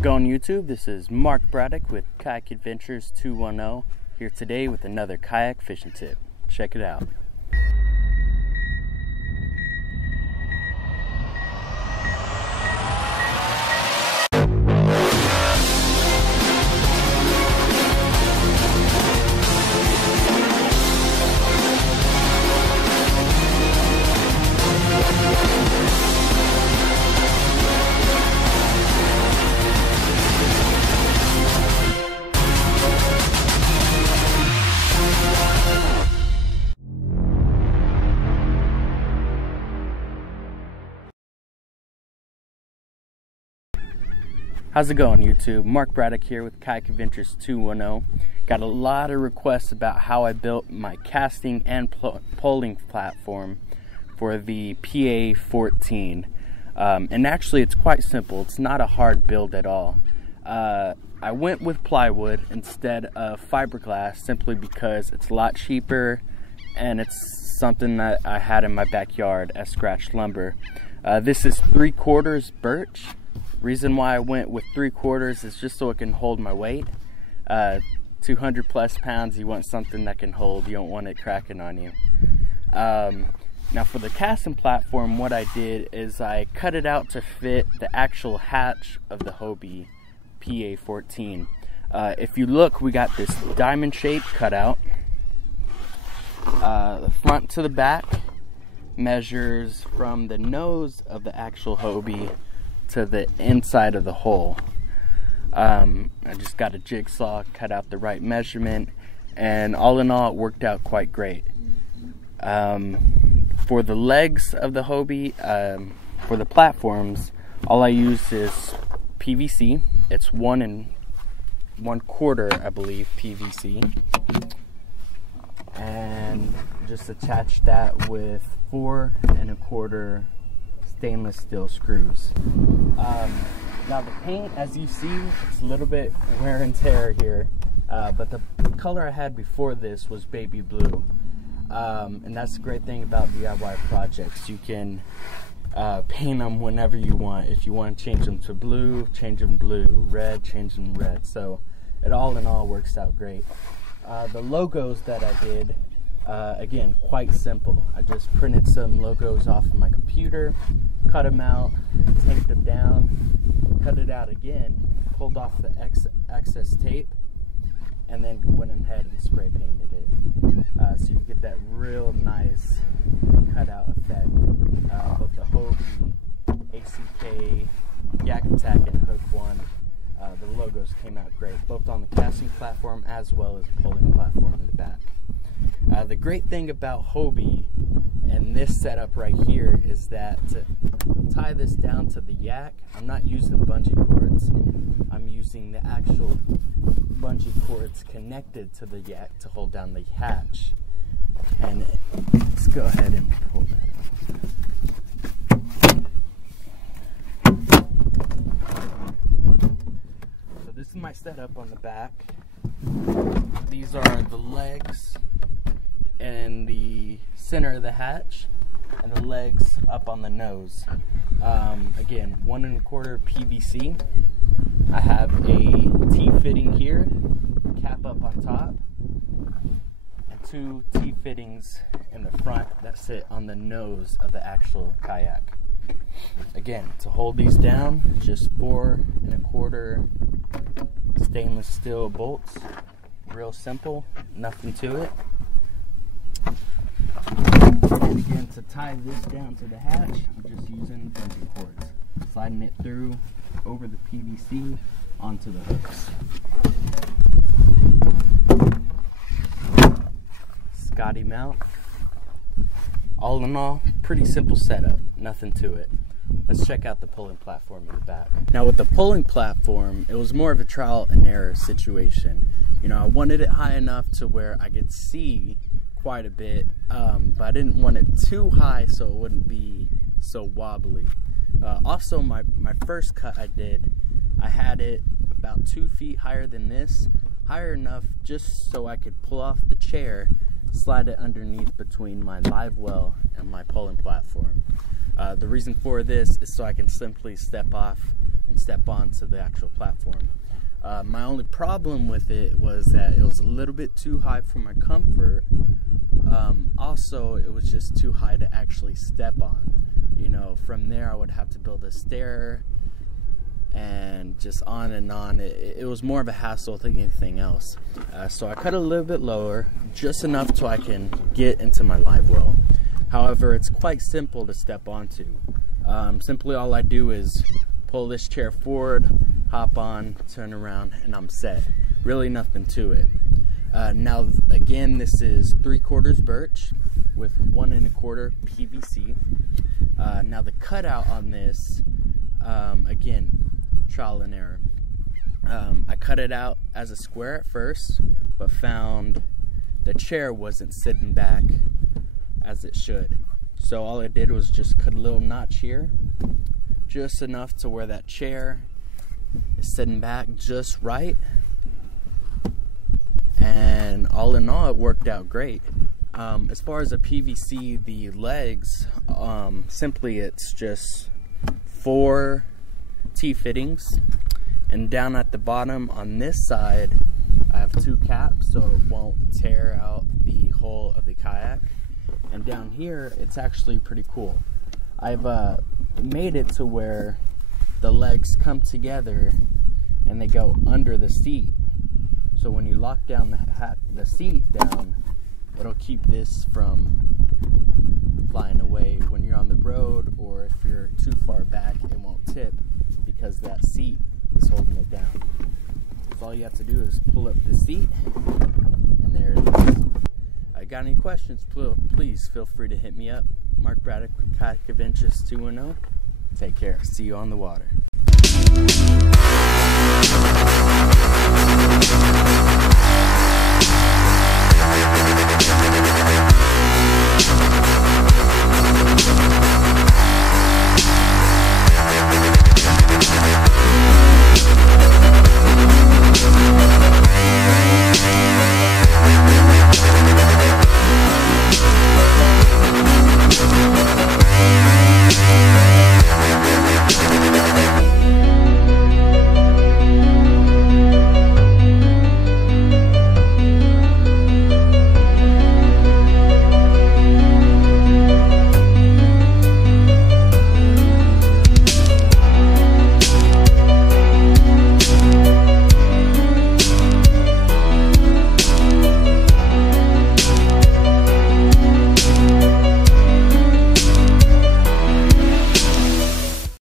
it going, YouTube? This is Mark Braddock with Kayak Adventures 210 here today with another kayak fishing tip. Check it out. How's it going, YouTube? Mark Braddock here with Kayak Adventures 210. Got a lot of requests about how I built my casting and poling platform for the PA 14. And actually it's quite simple. It's not a hard build at all. I went with plywood instead of fiberglass simply because it's a lot cheaper and it's something that I had in my backyard as scratch lumber. This is 3/4 birch. Reason why I went with 3/4 is just so it can hold my weight. 200 plus pounds, you want something that can hold. You don't want it cracking on you. Now for the casting platform, what I did is I cut it out to fit the actual hatch of the Hobie PA 14. If you look, we got this diamond shape cut out. The front to the back measures from the nose of the actual Hobie to the inside of the hole. I just got a jigsaw, cut out the right measurement, and all in all it worked out quite great. For the legs of the Hobie, for the platforms, all I use is PVC. It's 1 1/4, I believe, PVC, and just attach that with 4 1/4 stainless steel screws. Now the paint, as you see, it's a little bit wear and tear here, but the color I had before this was baby blue, and that's the great thing about DIY projects. You can paint them whenever you want. If you want to change them to blue, change them blue, red, change them red. So it all in all works out great. The logos that I did, again, quite simple. I just printed some logos off of my computer, cut them out, taped them down, cut it out again, pulled off the excess tape, and then went ahead and spray painted it. So you get that real nice cutout effect. Both the Hobie, ACK, Yak Attack, and Hook 1, the logos came out great, both on the casting platform as well as the poling platform in the back. The great thing about Hobie and this setup right here is that to tie this down to the yak, I'm not using bungee cords. I'm using the actual bungee cords connected to the yak to hold down the hatch. And let's go ahead and pull that out. So this is my setup on the back. These are the legs and the center of the hatch, and the legs up on the nose. Again, 1 1/4 PVC. I have a T-fitting here, cap up on top, and 2 T-fittings in the front that sit on the nose of the actual kayak. Again, to hold these down, just 4 1/4 stainless steel bolts. Real simple, nothing to it. And again, to tie this down to the hatch, I'm just using bungee cords, sliding it through over the PVC onto the hooks. Scotty mount. All in all, pretty simple setup, nothing to it. Let's check out the poling platform in the back. Now with the poling platform, it was more of a trial and error situation. You know, I wanted it high enough to where I could see quite a bit, but I didn't want it too high so it wouldn't be so wobbly. Also, my first cut I did, I had it about 2 feet higher than this, higher enough just so I could pull off the chair, slide it underneath between my live well and my poling platform. The reason for this is so I can simply step off and step onto the actual platform. My only problem with it was that it was a little bit too high for my comfort. Also, it was just too high to actually step on. You know, from there I would have to build a stair and just on and on. It was more of a hassle than anything else. So I cut it a little bit lower, just enough so I can get into my live well. However, it's quite simple to step onto. Simply all I do is pull this chair forward, hop on, turn around, and I'm set. Really nothing to it. Now again, this is 3/4 birch with 1 1/4 PVC. Now the cutout on this, again, trial and error. I cut it out as a square at first, but found the chair wasn't sitting back as it should. So all I did was just cut a little notch here, just enough to where that chair is sitting back just right. And all in all, it worked out great. As far as the PVC, the legs, simply it's just 4 T-fittings, and down at the bottom on this side I have 2 caps so it won't tear out the hull of the kayak. And down here it's actually pretty cool. I've made it to where the legs come together and they go under the seat, so when you lock down the seat down, it'll keep this from flying away when you're on the road, or if you're too far back it won't tip because that seat is holding it down. So all you have to do is pull up the seat, and there it is. Got any questions, please feel free to hit me up. Mark Braddock with Kayak Adventures 210. Take care. See you on the water.